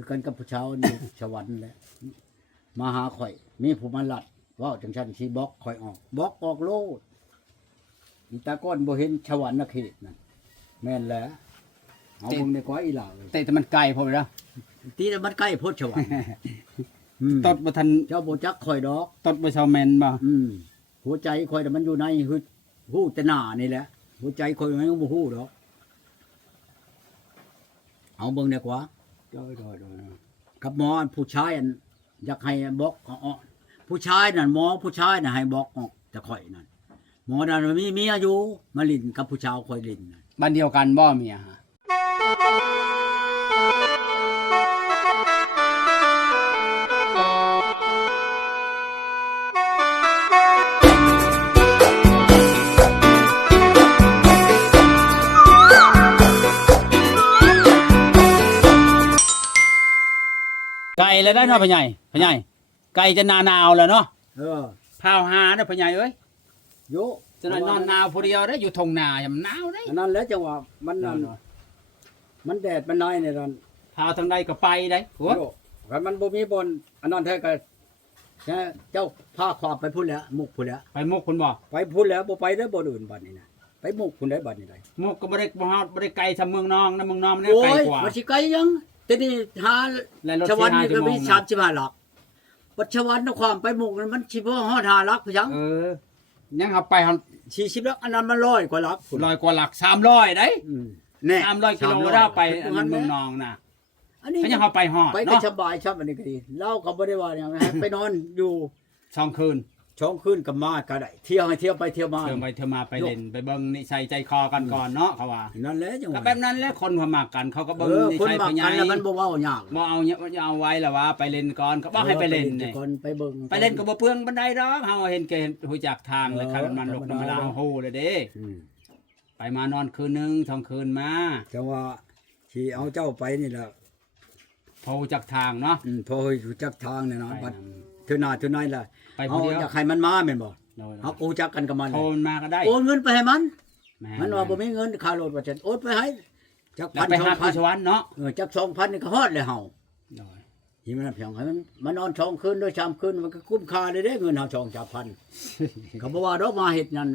คือกันกับผู้ชาวนี่สวรรค์แหละมาหาข่อยมีผู้มาลัดเว้าจังซั่นสิบล็อกข่อยออกบล็อกออกโลดอีตาก้อนบ่เห็นสวรรค์เขตนั่นแม่นแหละเอาเบิ่งได้กว่าอีหล่าเลย แต่มันไกลพอไปแล้ว ตีแล้วมันใกล้โพดสวรรค์ ตดบ่ทัน เจ้าบ่จักข่อยดอก ตดบ่ชาวแม่นบ่ หัวใจข่อยน่ะมันอยู่ในฮู้แต่หน้านี่แหละหัวใจข่อยมันบ่ฮู้ดอกเอาเบิ่งได้กว่า โดย กับหมออันผู้ชายอันอยากให้บล็อกออกผู้ชายนั่นหมอผู้ชายน่ะให้บล็อกออกแต่ข่อยนั่นหมอนั่นมีเมียอยู่มาลิ้นกับผู้ชาวข่อยลิ้นน่ะ บ้านเดียวกันบ่เมียฮะไก่แล้วได้เนาะพ่อใหญ่ไก่จะหนาวแล้วเนาะ พาวหาเด้อพ่อใหญ่เอ้ย โย จะนอนหนาวผู้เดียวได้อยู่ทงนาอย่ามันหนาวได้ อันนั้นแหล้วจังหวะมันนั่นมันแดดมันน้อยนี่นั่น พาวทางใดก็ไปได้โห โยคันมันบ่มีบนอันนั้นแท้ก็เจ้าพาขวาไปพุ่นแล้วมุกพุ่นแล้ว ไปมุกคุณบ่ ไปพุ่นแล้วบ่ไปเด้อบ่อื่นบัดนี้นะไปมุกพุ่นได้บัดนี้ได้ มุกก็บ่ได้ไกลซำเมืองนองนะเมืองนองมันไกลกว่า มันสิไกลยังแต่นี่หา และรถ ชวันนี่ก็มี 45 35หลักปัจจุบันน่ะความไปมุกมันสิบ่ฮอด5หลักพุ่นยัง ยังเอาไปเฮา 40หลักอันนั้นมัน100กว่าหลักพุ่น 100กว่าหลัก300ได้ แน่ 300กิโลได้ไปอันเมืองนองน่ะ อันนี้ เขายังเอาไปฮอด ไปก็ เนาะ สบายครับอันนี้ก็ดีเราก็บ่ได้ว่าหยังนะไปนอนอยู่ 2คืน ช่องคืนกับมาก็ได้เที่ยวให้เที่ยวไปเที่ยวมา เที่ยวไปเที่ยวมาไปเล่นไปเบิ่งนิสัยใจคอกันก่อนเนาะเขาว่า นั่นแหละจังห ก็ วะ แบบนั้นแหละคนพมักกันเขาก็เบิ่งนิ คน สัย บัก พญา กันแล้วมันบ่เว้ายาก บ่เอาไว้แล้วว่าไปเล่นก่อนเขาบอกให้ไปเล่นนี่ ก่อนไปเบิ่ง ไปเล่นก็บ่เปลืองบันไดดอกเฮาเห็นแกฮู้จักทางเลยคันมันลกน้ำลาวฮู้เลยเด้ อืม ไปมานอนคืนนึง2คืนมา จังว่าที่เอาเจ้าไปนี่แหละ พอฮู้จักทางเนาะ พอรู้จักทางเนี่ยเนาะ ไป บัดเท่าหน้าเท่าไหนล่ะ ไป เอา ผู้เดียว อยากให้มันมาแม่นบ่ โดย เฮากูจักกันกับมัน โทรมันมาก็ได้ โอนเงินไปให้มัน แ มันว่าบ่มีเงินค่ารถว่าจะโอนไปให้จัก แล้ว พัน ไป สอ หาง พั ผู้ น ชวันเนาะ จัก 2,000นี่ก็ฮอดเลยเฮา โดย ที่มันเพียงให้มันนอน2คืนด้วย3คืนมันก็คุ้มค่าเลยเด้เงินเฮา2-3,000 ก็บ่ว่าดอกมาเฮ็ดนั่น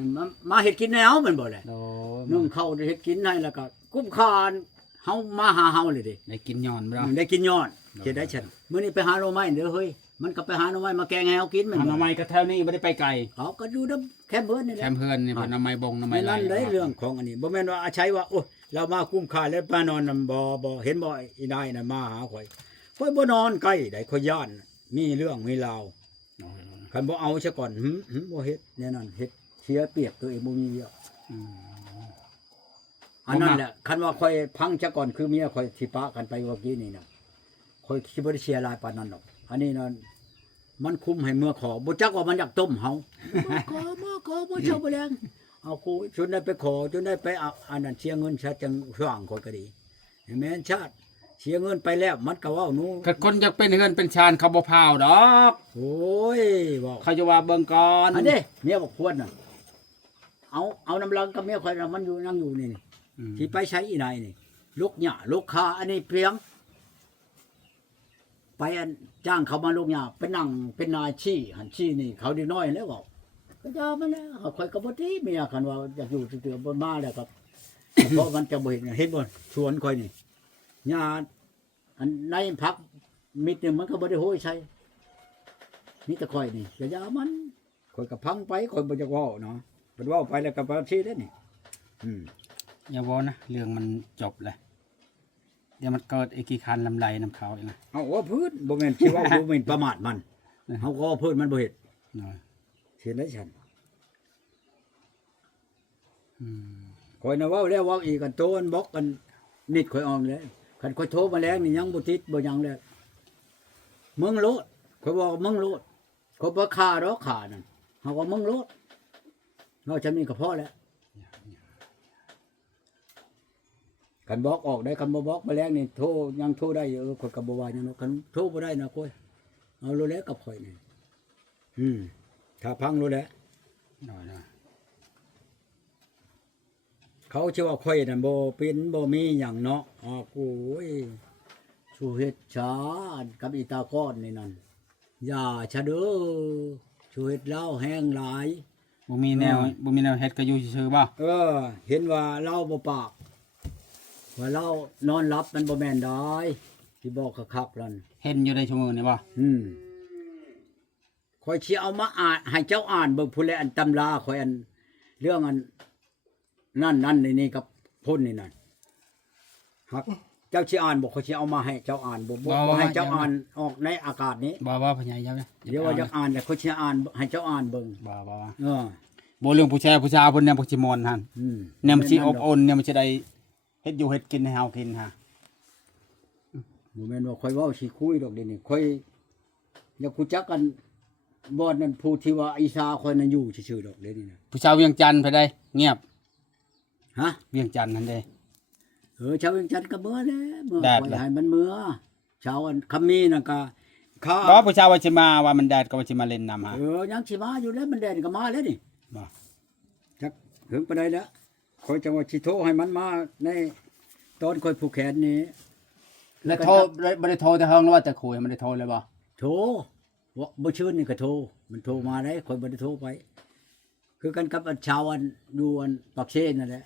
มาเฮ็ดกินแนวมันบ่แหละ โดย นึ่งข้าวเฮ็ดกินให้แล้วก็คุ้มค่าเฮามาหาเฮาเลยดิ ได้กินย้อนบ่ ได้กินยอดเฮ็ดได้ฉันมื้อนี้ไปหาหน่อไม้เด้อเฮ้ยมันก็ไปหาหน่อไม้มาแกงให้เฮากินมัน ทำทำไมก็แถวนี้บ่ได้ไปไกล เขาก็อยู่นำแคมป์เบิร์นนี่แห แค ละ มเพื่อนนี่เพิ่นทำไมบงทำไม ไม่ ไร นั่นเลยเรื่องของอันนี้บ่แม่นว่าอาชัยว่าโอ้เรามาคุ้มค่าแล้วมานอนนำบ่เห็นบ่อีนายน่ะมาหาข่อยบ่นอนใกล้ได้ข่อยย่านมีเรื่องมีราวคันบ่เอาซะก่อนบ่เฮ็ดแน่นอนเฮ็ดเสียเปรียบตัวเองบ่มีเยอะ อันนั้นแหละคันว่าข่อยพังซะก่อนคือเมียข่อยสิปะกันไปเมื่อกี้นี่น่ะข่อยสิบ่ได้เสียหลายปานนั้นหรอกอันนี้นั่นมันคุ้มให้เมื่อขอบ่จักว่ามันอยากต้มเฮาขอบ่เจ้าบ่แรงเอากูจนได้ไปขอจนได้ไปเอาอันนั้นเสียเงินซะจังสว่างข่อยก็ดีแม่นชาติเสียเงินไปแล้วมันก็เว้าหนู ก็คนอยากเป็นเฮือนเป็นชานเขาบ่พาวดอก โอ้ยเว้า เขาจะว่าเบิ่งก่อน อันนี้เมียบอกควรน่ะเอาน้ำลังกับเมียข่อยน่ะมันอยู่นั่งอยู่นี่ที่ไปใช้อีนายนี่ลูกหญ้าลูกคาอันนี้เพียงไปอันจ้างเขามาลูกหญ้าไปนั่งเป็นนายชี้หันชี้นี่ เขาดีน้อยแล้วบอกก็จะมันแล้วเขาคอยกระบตีเมียคันว่าอยากอยู่เตือบนมาแล้วครับ เพราะมันจะบ่เห็นบ่สวนคอยนี่หญ้าอันในพักมิดเนี่ยมันก็บ่ได้โหยใช้นี่แต่คอยนี่จะยามันคอยกับพังไปคอยบ่จะเว้าเนาะบ่เว้าไปแล้วก็บ่ชี้ได้นี่อย่าบ่นะเรื่องมันจบเลยเดี๋ยวมันเกิดไอ้ขี้คันลำไรน้ำเขาอีกนะ เอาว่าพื้นบ่แม่นสิเว้าบ่แม่นประมาทมันเฮาก็พื้นมันบ่เฮ็ด น้อย เห็นได้ฉันคอยน่ะเว้าแล้วเว้าอีกกันโตนบล็อกกันนิดข่อยออมแล้วคันข่อยโทรมาแล้วนี่ยังบ่ติดบ่หยังแล้วมึงโลดข่อยบอกมึงโลดข่อยบ่ฆ่าดอกฆ่านั่นเฮาว่ามึงโลดเฮาจะมีก็พอแล้วคันบอกออกได้คันบ่บอกมาแล้วนี่โทรยังโทรได้อยู่ข่อยก็บ่ว่าหยังเนาะคันโทรบ่ได้นะข่อยเอาโลดแล้วกับข่อยนี่ถ้าพังโลดแล้ว น้อย เขาชื่อว่าข่อยน่ะบ่เป็นบ่มีหยังเนาะอ๋อโอ้ย ชูเฮ็ดชากับอีตาก้อนนี่นั่นอย่าชะเด้อชูเฮ็ดเหล้าแห้งหลาย บ่มีแนวบ่มีแนวเฮ็ดก็อยู่ซื่อๆบ่ เห็นว่าเหล้าบ่ปากว่าเหล้านอนหลับมันบ่แม่นได้ที่บอกคักๆนั่น เห็นอยู่ในชั่วโมงนี่บ่ ข่อยสิเอามาอ่านให้เจ้าอ่านเบิ่งผู้แลอันตำราข่อยอันเรื่องอันนั่นนี่กับพ่นนี่นั่นฮักเจ้าสิอ่านบ่ข่อยสิเอามาให้เจ้าอ่านบ่ให้เจ้าอ่านออกในอากาศนี้ บ่พ่อใหญ่ยัง เดี๋ยวว่าจะอ่านแต่ข่อยสิอ่านให้เจ้าอ่านเบิ่ง บ่ เออ เรื่องผู้ชายผู้สาวเพิ่นแนวบ่สิมอนหั่นแนวมันสิอบอุ่นแนวมันสิได้เฮ็ดอยู่เฮ็ดกินให้เฮากินฮะ บ่แม่นว่าข่อยเว้าสิคุยดอกเดี๋ยวนี้ข่อยอยากรู้จักกันบ่นั่นผู้ที่ว่าอีสาข่อยนั่นอยู่ซื่อๆดอกเดี๋ยวนี้นะ ผู้สาวเวียงจันทน์ไปได้เงียบ ฮะ เวียงจันทน์นั่นเด้ ชาวเวียงจันทน์ก็เมื่อแล้วเมื่อ แดด ข่อย ล่ะ ให้มันเมื่อชาวอันคำมีนั่นก็ข้า บ่ผู้สาวว่าสิมาว่ามันแดดก็ว่าสิมาเล่นน้ำฮะ ยังสิมาอยู่แล้วมันแดดก็มาแล้วนี่ บ่ จักถึงปานใดแล้วข่อยจังว่าสิโทรให้มันมาในตอนข่อยผูกแขนนี้ แล้วโทรบ่ได้โทรแต่ห้องแล้วว่าแต่คุยมันได้โทรเลยบ่ โทรว่าบ่ชื่นนี่ก็โทรมันโทรมาได้ข่อยบ่ได้โทรไป คือกันกับอันชาวอันอยู่อันปากเชนนั่นแหละ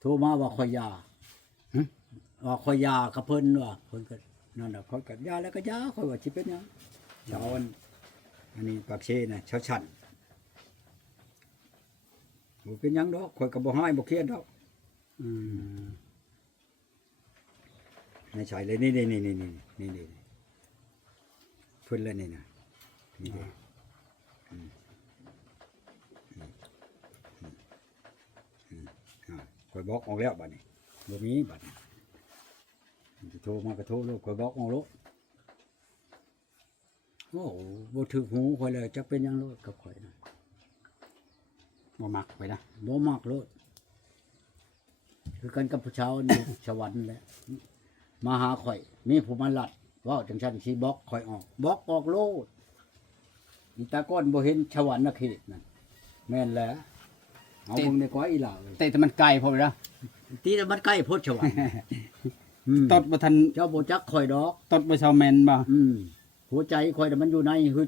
โทรมาว่าข่อยยาว่าข่อยยากับเพิ่นว่าเพิ่นก็นั่นน่ะข่อยก็ยาแล้วก็ยาข่อยว่าสิเป็นหยังชาวอันนี้ปากเชนน่ะชาวชันบ่เป็นหยังดอกข่อยก็บ่ให้บ่เครียดดอก อืม ไม่ใช่เลยนี่เพิ่นแล้วนี่นะนี่เด้ข่อยบอกออกแล้วบัดนี้บ่มีบัดนี้สิโทรมาก็โทรโลดข่อยบอกออกโลดโอ้บ่ถึกหูข่อยเลยจักเป็นหยังโลดกับข่อยนะ บ่มักไปนะ บ่มักโลดคือกันกับผู้ชาวนี่ สวรรค์แหละมาหาข่อยมีผู้มาลัดเว้าจังซั่นสิบอกข่อยออกบอกออกโลดอีตาก้อนบ่เห็นสวรรค์นะเขตนั่นแม่นแหละเอาเบิ่งในก้อยอีหล่าเลย แต่มันไกลพอไปแล้ว ตีแต่มันใกล้โพดสวรรค์ ตดบ่ทัน เจ้าบ่จักข่อยดอก ตดบ่ชาวแม่นบ่ หัวใจข่อยน่ะมันอยู่ในคือ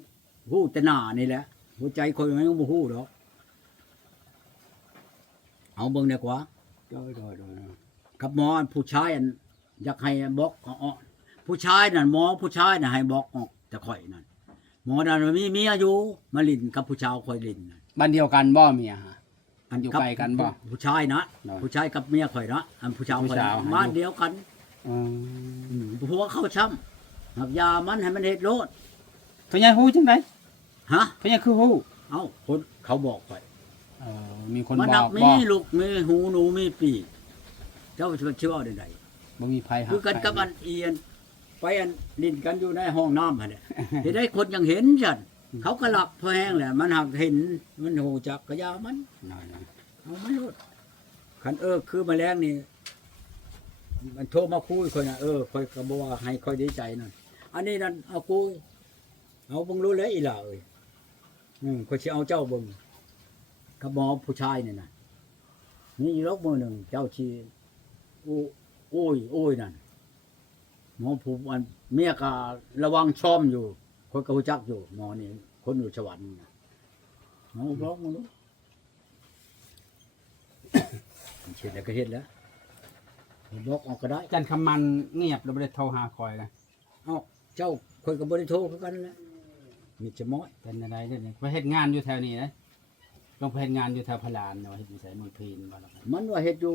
ฮู้แต่หน้านี่แหละหัวใจข่อยมันบ่ฮู้ดอกเอาเบิ่งดีกว่า โดย กับหมอผู้ชายอันอยากให้บอกออกผู้ชายนั่นหมอผู้ชายน่ะให้บอกออกแต่ข่อยนั่นหมอนั่นมีเมียอยู่มาลิ้นกับผู้ชายข่อยลิ้นน่ะ บ้านเดียวกันบ่เมียฮะ อยู่ไกลกันบ่ ผู้ชายนะ เนาะ ผู้ชายกับเมียข่อยนะอันผู้ชายข่อย ผู้ชาย นะบ้านเดียวกัน อืม ผัวเข้าช้ำหักยามันให้มันเฮ็ดโลด พ่อใหญ่ฮู้จังได๋ ฮะ พ่อใหญ่คือฮู้ เอ้าคนเขาบอกข่อย มีคน มัน บ นั อก มี บ่ ลูกมีหูหนูมีปีกเจ้าจะเชื่อได้ได บ่มีไผหา คือกันกับอันเอียนไปอันลิ้นกันอยู่ในห้องน้ำหั่นแหละ เห็นได้คนยังเห็นฉันเขาก็หลักพอแห้งแหละมันหักเห็นมันโหจักกระยามัน น้อย เอามันโลดคันคือแมลงนี่มันโทรมาคุยค่อยน่ะค่อยก็บ่ว่าให้ค่อยดีใจนั่นอันนี้นั่นเอาคุยเอาเบิ่งรู้เลยอีหล่าเอ้ยค่อยสิเอาเจ้าเบิ่งกับหมอผู้ชายนี่น่ะนี่อีรอกมือหนึงเจ้าชีโอ้ยนั่นหมอผู้อันเมียก็ระวังช้อมอยู่ค่อยก็รู้จักอยู่หมอนี่คนอยู่สวรรค์น่ะหมอร้องมึงรู้เฮ็ดแล้วก็เฮ็ดแล้วบอกออกก็ได้ ๆจันคำมันเงียบแล้วบ่ได้โทรหาคอยนะ เอ้าเจ้าค่อยก็บ่ได้โทรคือกันแหละมีจะม้อย เป็นอะไรเด้อนี่ไปเฮ็ดงานอยู่แถวนี้นะลงไปเฮ็ดงานอยู่แถวพะลานเนาะเฮ็ดอยู่ไสเมืองพีนบ่ล่ะ มันว่าเฮ็ดอยู่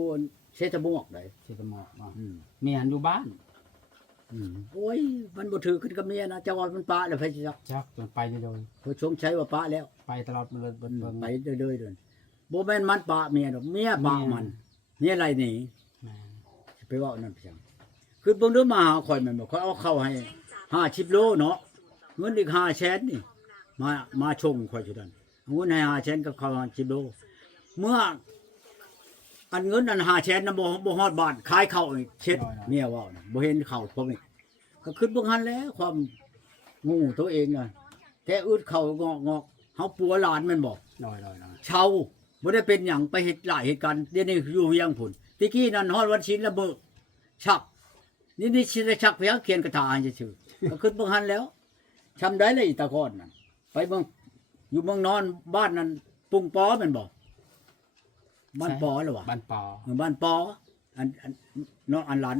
เชตบวกได้ สิไปหมอกบ่ อืม เมียหันอยู่บ้าน โอ้ยมันบ่ถือขึ้นกับเมียนะเจ้าว่ามันปะแล้วไผสิจัก จักจนไปเลย เพิ่นสงสัยว่าปะแล้ว ไปตลอดเลยเบิ่ง ไปเรื่อยๆเด้อบ่แม่นมันปะเมียดอกเมียปะมันเมียไรหนี แม่น สิไปเว้านั่นเพียงคือเบิ่งเด้อมาหาข่อยแม่นบ่ข่อยเอาเข้าให้50โลเนาะเงินอีก500,000นี่มาชงข่อยอยู่นั่นเอาเงินให้500,000กับข้าว50โลเมื่ออันเงินอัน500,000น่ะบ่ฮอดบ้านขายข้าวอีกเช็ดเมียเว้าน่ะบ่เห็นข้าวผมอีกก็คิดเบิ่งหันแหล้วความงูตัวเองน่ะแต่อึดเข้างอกเฮาปัวหลานแม่นบ่ น้อย เช่าบ่ได้เป็นหยังไปเฮ็ดหลายเหตุการณ์เดี๋ยวนี้อยู่เวียงพุ่นตะกี้นั่นฮอดวันศีลระเบิดชัก นี่สิได้ชักพยักเขียนกระถาให้ซื่อๆก็ขึ้นเบิ่งหันแล้วชำได้เลยอีตะกอนนั่นไปเบิ่งอยู่เมืองนอนบ้านนั้นปุงปอแม่นบ่บ้านปอหรือวะ บ้านปอ บ้านปออันน้องอันหลาน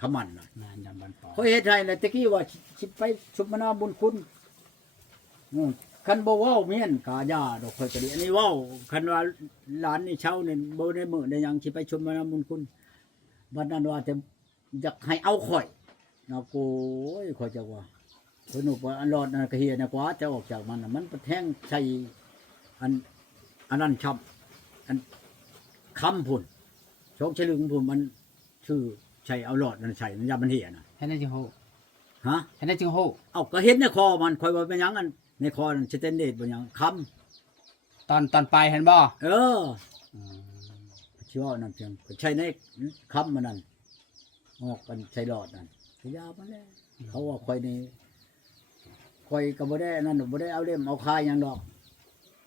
ขมันน่ะ งานยามบ้านปอ เขาเฮ็ดให้น่ะตะกี้ว่าสิไปสุมนาบุญคุณคันบ่เว้าเมียนกาญาดอกค่อยก็ดีอันนี้เว้าคันว่าหลานนี่เช่านี่บ่ได้มื้อได้หยังสิไปชุมนาบุญคุณบัดนั้นว่าจะอยากให้เอาข่อยนะโอ้ยข่อยจักว่าเพิ่นบอกว่าอันรอดนั่นก็เฮียนะกว่าจะออกจากมันน่ะมันไปแทงใส่อันนั้นช้ำอันคำพุ่นโชคฉลึงพุ่นมันชื่อใส่เอาหลอดนั่นใส่มันยามันเหียน่ะ ให้ได้จึงโห ฮะ ให้ได้จึงโห เอาก็เห็นในคอมันคอยว่าเป็นหยังอันในคอนั่นสเตนเลสบ่หยังค ตอนไปเห็นบ่ ำชื่อว่านั่นเพียงก็ใช้ในคำมันนั่นออกกันใช้หลอดนั่นพยามาแล้วเขาว่าคอยนี่คอยก็บ่ได้นั่นบ่ได้เอาเล่มเอาคายหยังดอก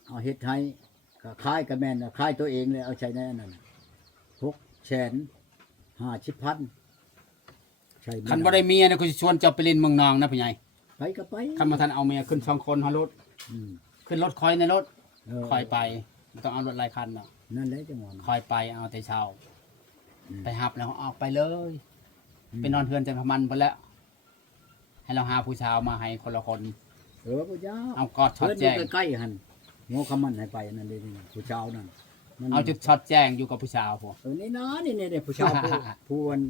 เอาเฮ็ดให้ก็คายก็แม่นคายตัวเองเลยเอาใช้ในอันนั้น650,000ใช่ คันบ่ได้เมียเนี่ยกูสิชวนเจ้าไปเล่นเมืองนองนะพี่ใหญ่ ไปก็ไป คันบ่ทันเอาเมียขึ้น2คนเฮารถ อืม ขึ้นรถคอยในรถ เออ คอยไปบ่ต้องเอารถหลายคันเนาะ นั่นแหละจังหวะ คอยไปเอาแต่เช้า อืม ไปหับแล้วออกไปเลย ไปนอนเฮือนจันทมันไปแล้ว ให้เราหาผู้ชาวมาให้คนละคน บ่ยา เอากอดช็อต เพิ่นอ แจ้ง ยู่ใกล้ๆหั่นหัวคำมันให้ไปนั่นเด้นี่ผู้เจ้านั่นมัน เอาจุดช็อตแจ้งอยู่กับผู้ชาวพวก นี่นะนี่ผู้เจ้าผู้อัน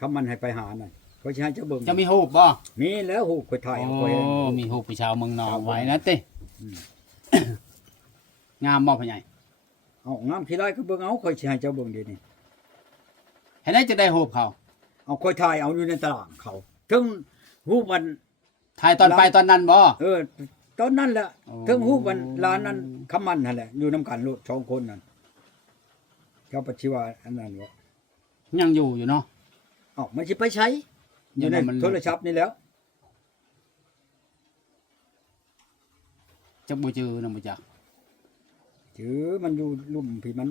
คำมันให้ไปหาน่ะเขาสิให้เจ้าเบิ่ง จะมีรูปบ่ มีแล้วฮู้ค่อยถ่ายเอา โอ้ ค่อยเห็น มีรูปผู้ชาวเมืองนองไว้นะติ อืม งามบ่พ่อใหญ่ เอางามขี้ไรก็เบิ่งเอาค่อยสิให้เจ้าเบิ่งเดี๋ยวนี้ เห็นได้จะได้รูปเขา เอาค่อยถ่ายเอาอยู่ในตารางเขาถึงฮู้วัน ถ่ายตอนไปตอนนั้นบ่ ตอนนั้นแหละ โอ้ ถึงฮู้วันลานนั้นคำมันนั่นแหละอยู่นํกันโลด2คนนั่นเจ้าปฏิว่าอันนั้นบ่ ยังอยู่เนาะ เอ้ามันสิไปใช้อยู่ใน มัน โทรศัพท์นี่แล้ว จักบ่จือนะบ่จัก ถือมันอยู่ลุ่มพี่มัน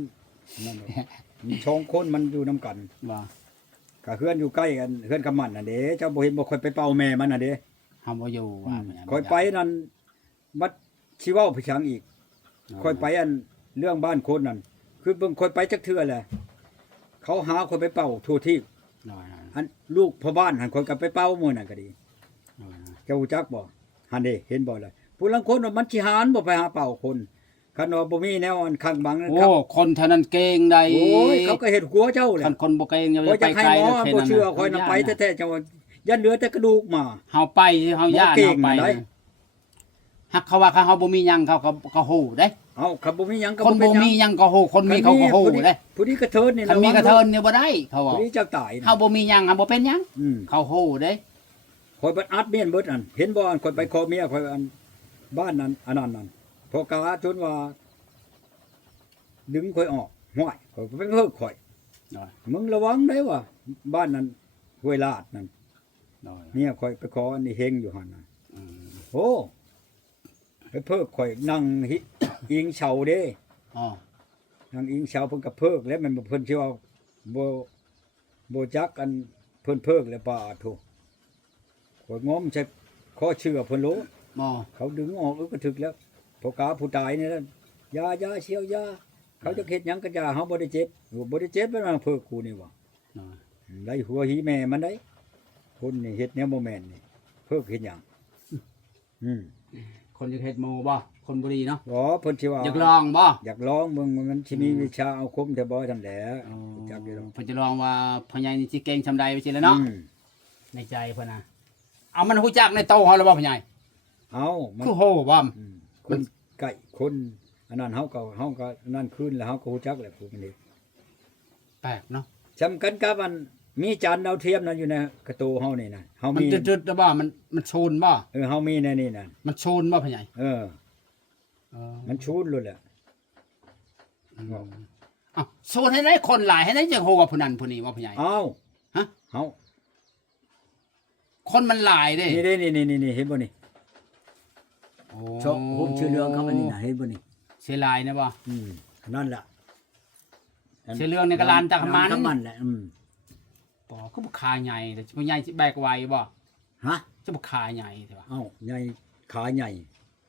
นั่นแหละ มีช่องคนมันอยู่นํกัน บ่ ก็เฮือนอยู่ใกล้กันเฮือนกำมันน่ะเด้เจ้าบ่เห็นบ่ค่อยไปเป่าแม่มันน่ะเด้ เฮาบ่อยู่ว่าพ่อใหญ่ ค่อยไปนั่นบัดสิเว้าไปชังอีกค่อยไปอันเรื่องบ้านคนนั่นคือเบิ่งค่อยไปจักเทื่อแหละเขาหาค่อยไปเป่าทั่วที่ น้อย อันลูกพ่อบ้านหั่นค่อยก็ไปเป่ามื้อนั่นก็ดี ๆน้อย เจ้ารู้จักบ่หั่นเด้เห็นบ่ล่ะผู้ลางคนว่ามันสิหารบ่ไปหาเป่าคนคันว่าบ่มีแนวอันข้างบังนั่น โอ้ ครับ คนเท่านั้นเก่งได้ โอ้ยเขาก็เฮ็ดหัวเจ้าแหละ คันคนบ่เก่งอย่า บ่ ไป จะให้ ไกล หมอ นะแค่ บ่ นั้น เชื่อคอยนำไปแท้ๆเจ้าว่ายันเหลือแต่กระดูกมา เฮาไปเฮาย่าน บ่เก่ง เฮาไป ได้ ฮักเขาว่าเขาบ่มีหยังเขาก็ฮู้เด้ เอาคันบ่มีหยังก็ คน เป็ บ่ นหยัง มีหยังก็ฮู้คนมีเขาก็ฮู้เด้ ผู้นี้กระเทินนี่ คันมีกระเทินเนี่ยบ่ได้เขาว่า ผู้นี้เจ้าตาย เฮาบ่มีหยังเฮาบ่เป็นหยัง อืม เขาฮู้เด้ คอยบัดอัดเมียนเบิดอันเห็นบ่อันคอยไปขอเมียคอยอันบ้านนั้นอันนั้นนั่นพอกาจนว่า ดึงคอยออกห้วยคอยไปเฮิกคอย น้อย มึงระวังได้ว่าบ้านนั้นห้วยลาดนั่น น้อย เมียคอยไปขออันนี้เฮงอยู่หั่นน่ะ อืม โอ้ไปเพิกคอยนั่งอิงเฉาเด้ อ๋อ นั่งอิงเฉาเพิ่นก็เพิกแล้วมันบ่เพิ่นสิว่าบ่จักอันเพิ่นเพิกแล้วป่าโถข่อยงอมใส่ข้อเชื่อเพิ่นโล บ่ เขาดึงออกก็ถึกแล้วพอกาผู้ตายนี่แหละยาเชียวยาเขาจะเฮ็ดหยังก็ยาเฮาบ่ได้เจ็บบ่ได้เจ็บมันมาเพิกกูนี่ว่า น้อย ไล่หัวหีแม่มันได้คนนี่เฮ็ดแนวบ่แม่นนี่เพิกเฮ็ดหยังอืม คนจะเฮ็ดโมบ่คนบ่ดีเนาะ อ๋อเพิ่นสิว่า อยากลองบ่ อยากลองมึงมันสิมีวิชาเอาคมแต่บ่ทันแหละ อ๋อ จักอยู่ดอก เพิ่นจะลองว่าพ่อใหญ่นี่สิเก่งซำใดไปสิแล้วเนาะ อืม ในใจเพิ่นน่ะเอามันฮู้จักในโตเฮาแล้วบ่พ่อใหญ่ เอามัน คือโหบ่ อืมคนไก่คนอันนั้นเฮาก็อันนั้นคืนแล้วเฮาก็ฮู้จักแหละพวกนี้ แปลกเนาะ จำกันกับอันมีจานดาวเทียมนั่นอยู่ในกระตูเฮานี่นะเฮา มัน มี ตึดๆแล้วบ่มันโชนบ่ เฮามีในนี่น่ะ มันโชนบ่พ่อใหญ่ มันชูดเลยแหละ อ้าวโซนให้ได้คนหลายให้ได้จังโหว่าผู้นั้นผู้นี้ว่าผู้ใหญ่ เอ้า ฮะ เฮา คนมันหลายเด้ นี่เด้นี่เห็นบ่นี่ โอ้ ชอบผมชื่อเรื่องเขาอันนี้น่ะเห็นบ่นี่ เสียหลายนะบ่ นั่นล่ะ ชื่อเรื่องในกะลานตะขมัน ตะมันแหละ ปอก็บ่คาใหญ่แต่บ่ใหญ่สิแบกไว้บ่ ฮะ จะบ่คาใหญ่ใช่ป่ะ เอ้าใหญ่ขาใหญ่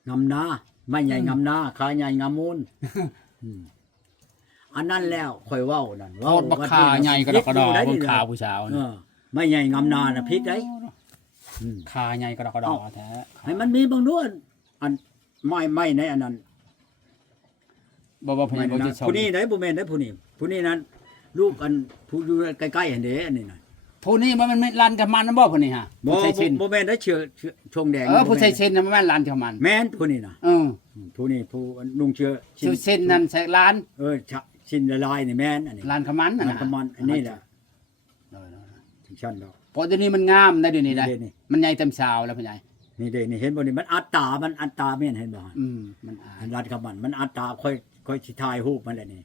งำนาไม่ใหญ่งำนาขาใหญ่งำมูลอืมอันนั้นแล้วค่อยเว้านั่น โทษบ่คาใหญ่กระดอกกระดอกเบิ่งขาผู้สาว เอ นี่ อไม่ใหญ่งำนาน่ะผิดได้อืม ขาใหญ่กระดอกกระดอกแท้ ให้มันมีบางนู้นอันไม่ในอันนั้น บ่บ่พยายามจะชม ผู้นี้ได้บ่แม่นได้ผู้นี้นั้นลูกอันผู้อยู่ใกล้ๆอันเด้อันนี้น่ะ ผู้นี้มันไม่ลั่นกับมันนะบ่ผู้นี้ฮะ บ่ ผู้ใส่ชิน บ่แม่นได้เชื่อชงแดง ผู้ใส่ชินน่ะมันแม่นลั่นกับมัน แม่นผู้นี้น่ะ ผู้นี้ผู้นุ่งเชื้อ ชื่อชินนั่นใส่ล้าน ชิ้นละลายนี่แม่นอันนี้ ล้านกับมันน่ะ มัน นะ กำมันอันนี้แหละ เออ ถึงชั้นดอก ๆเพราะเดี๋ยวนี้มันงามได้เดี๋ยวนี้ได้ นี่ มันใหญ่เต็มสาวแล้วพ่อใหญ่ นี่เด้นี่เห็นบ่นี่มันอัตตาแม่นเห็นบ่ มันอาย อันรัดกับมันอัตตาค่อยสิถ่ายรูปมันแหละนี่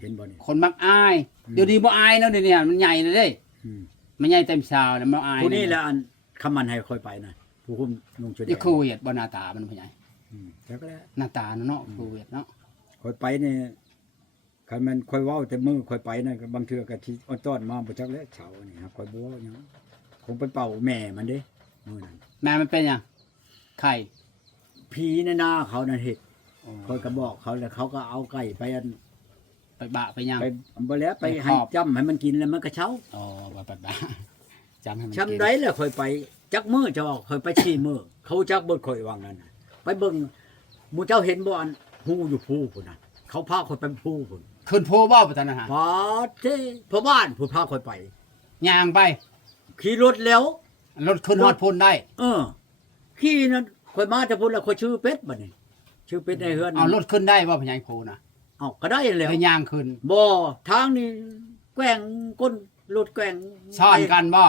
เห็นบ่นี่ คนมักอายเดี๋ยวนี้บ่อายแล้วเดี๋ยวนี้มันใหญ่เลยเด้ อืม มันใหญ่เต็มสาวแล้วมันอาย ผู้นี้แหละอันคำมันให้ค่อยไปนะผู้คุมนุ่งเชื้อแด ที่ ง คูเวียดบ่หน้าตามันพ่อใหญ่ แล้วก็แล้ว หน้าตาเนาะคูเวียดเนาะ ค่อยไปนี่คันมันค่อยเว้าแต่มือค่อยไปนั่นก็บางเทื่อก็สิอ้อนต้อนมาบ่จักแล้วเช้านี่ครับค่อยบ่เว้าหยังคงไปเป่าแม่มันเด้มื้อนั้น แม่มันเป็นหยังไข่ ผีในนาเขานั่นเฮ็ดค่อยก็บอกเขาแล้วเขาก็เอาไก่ไปอัน ไปบะไปหยัง ไปบ่แล้วไป ไปคร ให้ อบ จ้ำให้มันกินแล้วมันก็เช้า อ๋อบ่บะจำให้มัน ช้ำได้แล้วค่อยไปจักมื้อจะออกค่อยไปชี้มื้อเขาจักเบิดค่อยว่างั้นน่ะไปเบิ่งหมู่เจ้าเห็นบ่อันฮู้อยู่ภูพุ่นน่ะเขาพาค่อยไปภูพุ่น ขึ้นโพบ่ปะท่านนะฮะ พาเจ้พ่อบ้านผู้พาค่อยไป ย่างไป ขี่รถแล้ว รถขึ้นฮอดพุ่นได้ ขี่นั่นค่อยมาแต่พุ่นแล้วค่อยชื่อเป็ดบัดนี้ชื่อเป็ดในเฮือน เอารถขึ้นได้บ่พญายโพนะ เอาก็ได้แล้ว ไปย่างขึ้น บ่ทางนี้แกว่งก้นรถแกว่ง ซ่อนกันบ่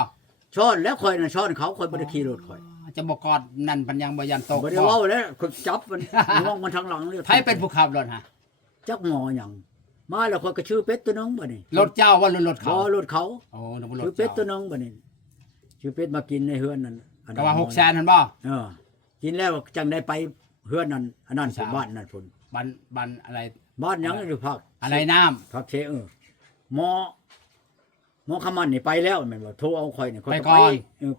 ช้อนแล้วค่อยน่ะช้อนเขาค่อยบ่ได้ขี่รถค่อย จะบ่กอดนั่นปัญญังบ่ยันตก บ่ได้เว้าแล้วค่อยจับมัน มองมันทางหลังเลย ไผเป็นผู้ขับรถฮะ จักหมอหยังมาแล้วค่อยก็ชื่อเป็ดตัวนึงบัดนี้ รถเจ้าว่ารถ บ่ เขา รถเขา โอ้นึกว่าร ชื่อ ถ เป็ดตั เจ้าว นึงบัดนี้ชื่อเป็ดมากินในเฮือนนั่นอัน ก็ว่า600,000นั่นบ่ กินแล้วจังได้ไปเฮือนนั่นอันนั้น สาว บ้านนั่นพุ่น บันอะไร บ้านหยังอยู่ภาค อะไรน้ำ ภาคเชหมอคำมันนี่ไปแล้วแม่นบ่โทรเอาข่อยนี่ข่อย ไปก่อน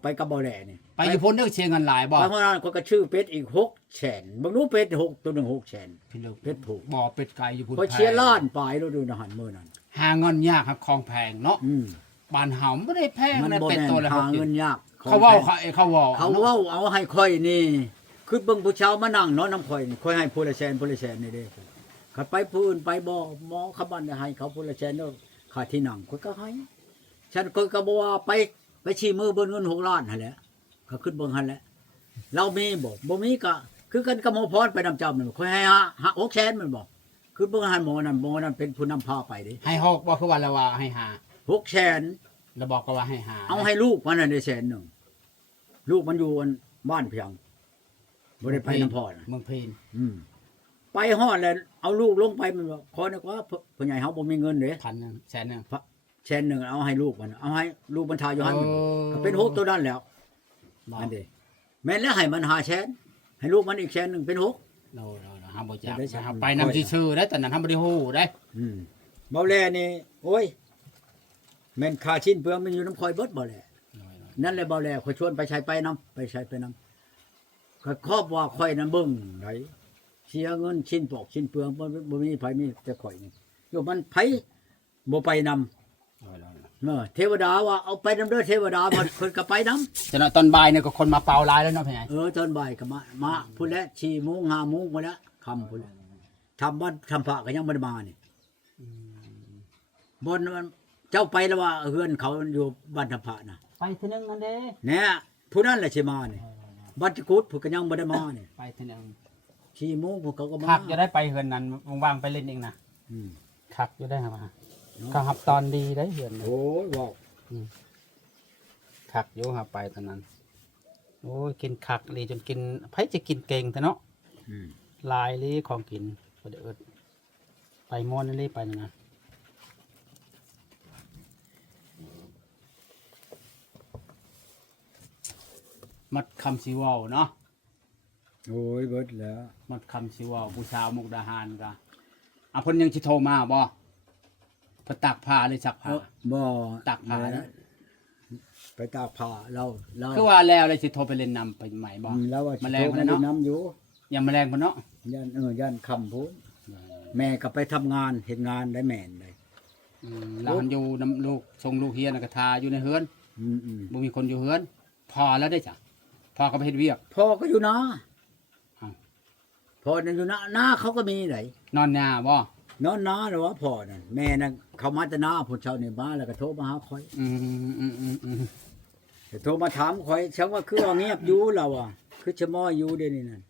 ไปกับบ่แลนี่ ไปอยู่พุ่นเด้อเชียเงินหลายบ่ ไปเพราะนั้นข่อยก็ชื่อเป็ดอีก600,000บ่รู้เป็ด6ตัวหนึง600,000 พี่ลูก เป็ดผูก บ่เป็ดไก่อยู่พุ่น ข่อยเชียร์ล้านปลายแล้วดูอาหารมื้อนั้น หาเงินยากครับของแพงเนาะ อืม บ้านเฮาบ่ได้แพง มัน นะ บ่ เป็ด แม่น ตัวละ หาเงินยาก เขาเว้าเขาเว้า เขาเว้าเอาให้ข่อยนี่คือเบิ่งผู้ชาวมานั่งเนาะน้ำข่อยนี่ข่อยให้ผู้ละแสนนี่เด้ขัดไปผู้อื่นไปบ่หมอคำมันให้เขาผู้ละแสนเนาะค่าที่นั่งข่อยก็ให้ฉันข่อยก็บ่ว่าไปชี้มือเบิ่งเงิน6ล้านหั่นแหละก็ขึ้นเบิ่งหั่นแหละเรามีบ่มีก็คือกันกับหมอพรไปนำเจ้ามันข่อยให้600,000มันบ่คือเบิ่งหันหมอนั่นเป็นผู้นำพาไปเด้ ให้หกบ่คือว่าละว่าให้หา 600,000 แล้วบอกก็ว่าให้หา เอาให้ลูกมันน่ะได้แสนหนึงลูกมันอยู่บ้านเพียงบ่ได้ไปนำพ่อน่ะ เมืองพีน ไปฮอดแล้วเอาลูกลงไปมันบอกขอนึกว่าพ่อใหญ่เฮาบ่มีเงินเด้ 1,000นึงแสนนึง แสนหนึงเอาให้ลูกมันเอาให้ลูกบรรทาอยู่หั่น โอ้ ก็เป็น6ตัวนั้นแล้วอันนี้แม่นแล้วให้มัน5แสนให้ลูกมันอีกแสนหนึงเป็น6 โนห้ามบ่จัก ได้ใช่ ห้ามไปนำชื่อๆได้แต่นั้นห้ามบ่ได้ฮู้ได้ เบาแลนี่โอ้ยแม่นค่าชิ้นเปลืองมันอยู่น้ำคอยเบิดบ่แลนั่นแหละเบาแลข่อยชวนไปใช้ไปนำข่อยครอบว่าข่อยนั้นเบิ่งไดเสียเงินชิ้นปอกชิ้นเปลืองบ่มีไผมีแต่ข่อยนี่อยู่มันไผบ่ไปนำเทวดาว่าเอาไปนำเด้อเทวดาบ่เพิ่นก็ไปนำ ฉะนั้นตอนบ่ายเนี่ยก็คนมาเป่าลายแล้วเนาะพี่ใหญ่ ตอนบ่ายก็มาพุ่นแล้ว4:00 น 5:00 นพุ่นแล้วค่ำพุ่นแล้วทำวัดทำพระก็ยังบ่ได้มานี่บนมันเจ้าไปแล้วว่าเฮือนเขาอยู่บ้านทำพระน่ะ ไปเทื่อนึงนั่นเด้ เนี่ยผู้นั้นแหละสิมานี่บัดจิกุดผู้ก็ยังบ่ได้มานี่ ไปเทื่อนึง 4:00 นพวกเขาก็มา คักจะได้ไปเฮือนนั้นว่างๆไปเล่นเองนะ อืม คักจะได้มาก็หับตอนดีได้เฮือนน่ะ โอ้ยว้าว คักอยู่หาไปตอนนั้นโอ้ยกินคักเลยจนกินไผจะกินเก่งแต่เนาะ อืม ลายเลยของกินบ่ได้เอิดไปม่วนนั่นเลยไปนั่นนะมัดคำสิเว้าเนาะ โอ้ยเบิดแล้ว มัดคำสิเว้าผู้สาวมุกดาหารก็อ่ะเพิ่นยังสิโทรมาบ่เพิ่นตากผ้าเลยซักผ้า บ่ ตากผ้านะ ไปตากผ้าเรา คือว่าแล้วเลยสิโทรไปเล่นนำไปใหม่บ่ แล้วว่า แมลงมันเนาะ น้ำอยู่ ยังแมลงพุ่นเนาะ ย่านคำพูนแม่ก็ไปทำงานเห็นงานได้แม่นเลย หลานอยู่นํลูกส่งลูกเฮียนก็ทาอยู่ในเฮือน อืม บ่มีคนอยู่เฮือนพอแล้วได้จ้ะพอก็ไปเฮ็ดเวียก พ่อก็อยู่นะ อ้าว พ่อนั่นอยู่นะหน้าเขาก็มีไหน นอนหน้าบ่ นอนนาหรือว่าพ่อนั่นแม่นั่นเขามาแต่นาผู้เช่านี่มาแล้วก็โทรมาหาคอย อืม โทรมาถามคอยฉันว่าคือว่าเงียบอยู่เราอ่ะคือชะม้อยอยู่เดี๋ยวนี้นั่น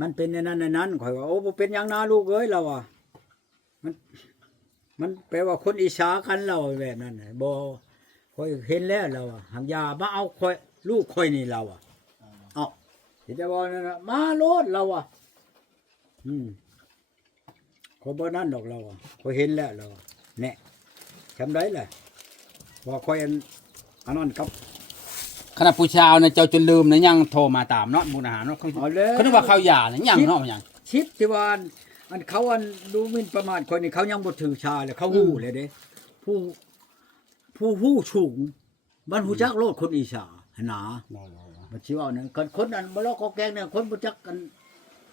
มันเป็นในนั้นคอยว่าโอ้บ่เป็นหยังนาลูกเอ้ยเราอ่ะมันแปลว่าคนอิจฉากันเราแบบนั้นน่ะบ่คอยเห็นแล้วเราอ่ะหางยามาเอาคอยลูกคอยนี่เราอ่ะเอ้าเห็นจะบอกนั่นน่ะมาโลดเราอ่ะคอยบ่นั่นดอกเราอ่ะคอยเห็นแล้วเราอะแน่จำได้แหละว่าคอยอันนั้นกับ ขณะผู้ชาวน่ะเจ้าจนลืมนะยังโทรมาตามเนาะบุญอาหารเนาะเขา เอาเลย เขานึกว่าเขาหย่าน่ะยังเนาะยัง ชิปที่ว่าอันเขาอันดูหมิ่นประมาทคนนี่เขายังบ่ถือชาเลยเขาฮู้เลยเด้ผู้ฮู้สูงมันฮู้จักโลดคนอีสานหนาบ่สิว่านั่นคนนั้นบ่ลอกก็แกงเนี่ยคนบ่จักกัน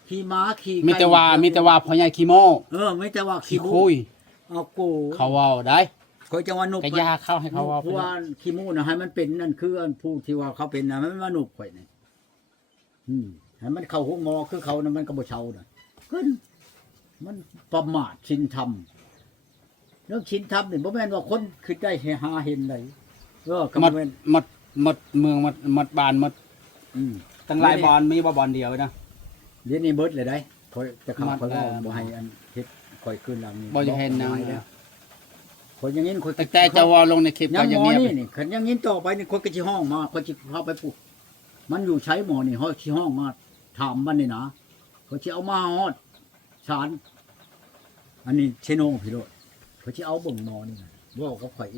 ขี่ม้าขี่ไก่ มีแต่ว่าพ่อใหญ่ขี้โม้ ไม่แต่ว่า ขี้ ขี้ คุย เอากู เขาเว้าได้ คอยจังว่านุก ก็ยาเข้าให้เขาเว้าไป ผู้ว่าขี้มูน่ะให้มันเป็นนั่นคืออันผู้ที่ว่าเขาเป็นน่ะมันมานุกข่อยนี่ให้มันเข้าหูหมอคือเขาน่ะมันก็บ่เช่าน่ะขึ้นมันประมาทชินธรรมเรื่องชินธรรมนี่บ่แม่นว่าคนคิดได้ให้หาเห็นได้ก็ หม บ่ ด แม่น หมดเมืองหมดบ้านหมด อืม ตั้งหลายบอลมีบ่บอลเดียวนะ เดี๋ยวนี้เบิดเลยได้ข่อยจะเข้า มัด ข่อยเว้า แล้ว บ่ให้อันเฮ็ดข่อยคืนหลังนี่ บ่จะเห็นนะ บ่ให้แล้วข่อยอยังงี้ข่อย แต่เจ้าว่าลงในคลิป ยั ก็ ง อ ห ย่าง มอ เงียบ นี่คันอยังงี้ต่อไปนี่ข่อยก็สิห้องมาข่อยสิเข้าไปปลุกมันอยู่ใช้หมอนี่เฮาสิห้องมาถามมันนี่นะข่อยสิเอามาฮอดศาลอันนี้เชโนพี่โลดข่อยสิเอาเบิ่งหมอนี่นะเว้ากับข่อย